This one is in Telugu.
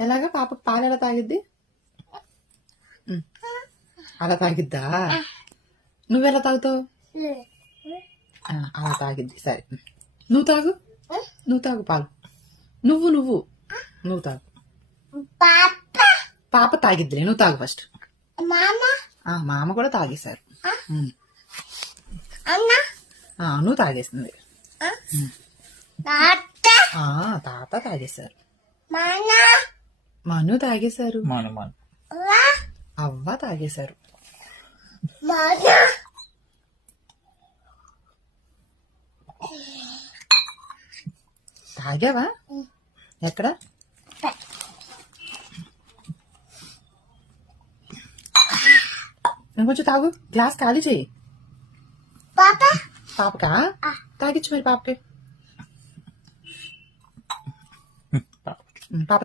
ఎలాగా పాపకు పాలు ఎలా తాగిద్ది? అలా తాగిద్దా? నువ్వెలా తాగుతావు? అలా తాగిద్ది. సరే, నువ్వు తాగు పాలు. నువ్వు తాగు. పాప తాగిద్దిలే, నువ్వు తాగు ఫస్ట్. మామ కూడా తాగేశారు. నువ్వు తాగేసింది. తాత తాగేశారు. మను తాగేశారు. అవ్వ తాగేశారు. తాగావా? ఎక్కడ? ఇంకొంచెం తాగు. గ్లాస్ ఖాళీ చెయ్యి. పాపకా? తాగిచ్చు మరి పాపకి. పాప